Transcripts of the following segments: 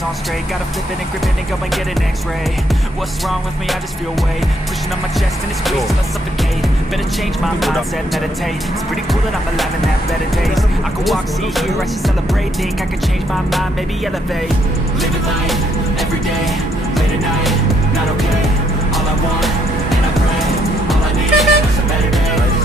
On straight, gotta flip it and grip it and go and get an x-ray. What's wrong with me? I just feel weight pushing on my chest and it squeezes till I suffocate. Better change my mindset, meditate. It's pretty cool that I'm alive and have better days. I could walk, see, hear, I should celebrate. Think I could change my mind, maybe elevate. Living life, every day, late at night, not okay. All I want, and I pray, all I need are some better days.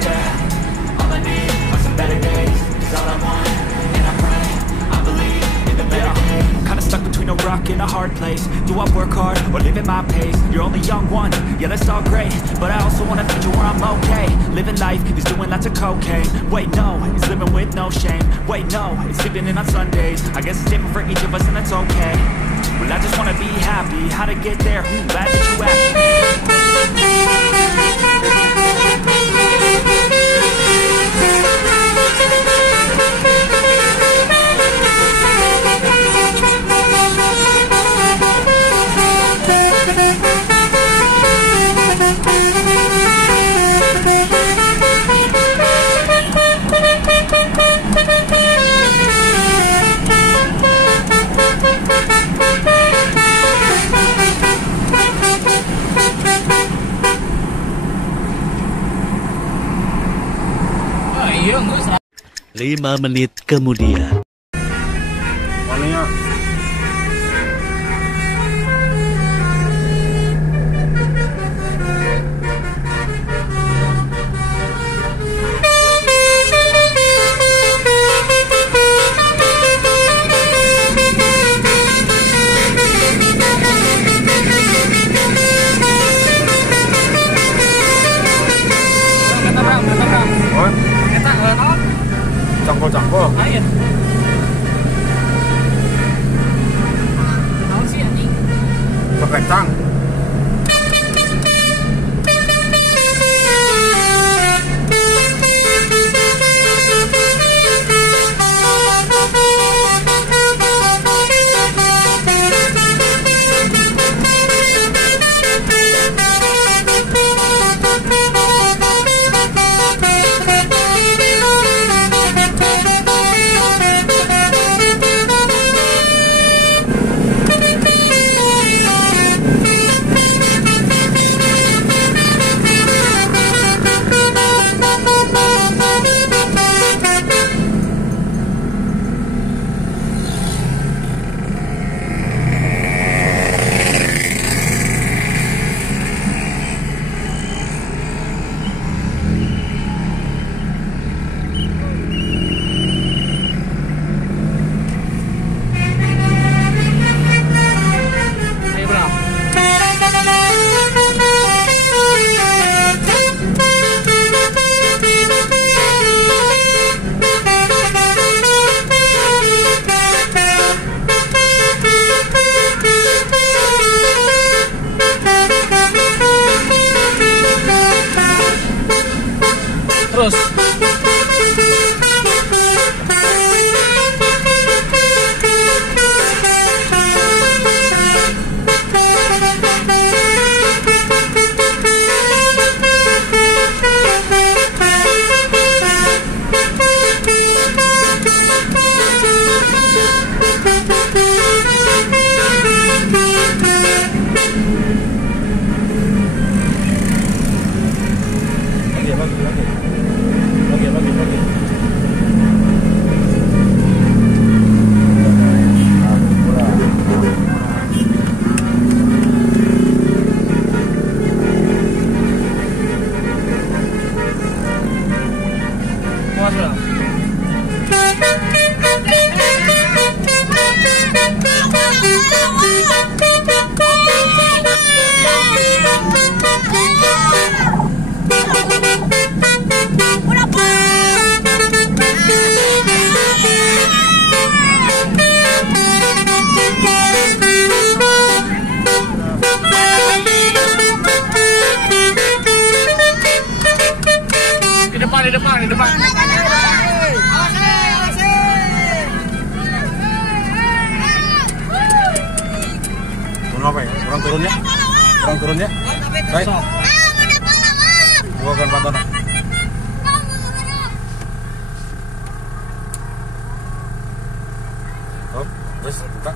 Yeah, all I need are some better days. Cause all I want, and I pray, I believe. Kinda stuck between a rock and a hard place. Do I work hard or live at my pace? You're only young one, yeah that's all great, but I also want a future where I'm okay. Living life is doing lots of cocaine. Wait no, it's living with no shame. Wait no, it's sleeping in on Sundays. I guess it's different for each of us and that's okay. Well I just wanna be happy. How to get there? Glad that you asked. Lima menit kemudian. MANIA. Cangkol-cangkol. Air. Naon sih anjing? Kekecang. Terus depan. Turun apa ya? Kurang turunnya? Kurang turunnya? Baik. Gua akan pantau. Oh, terus buka.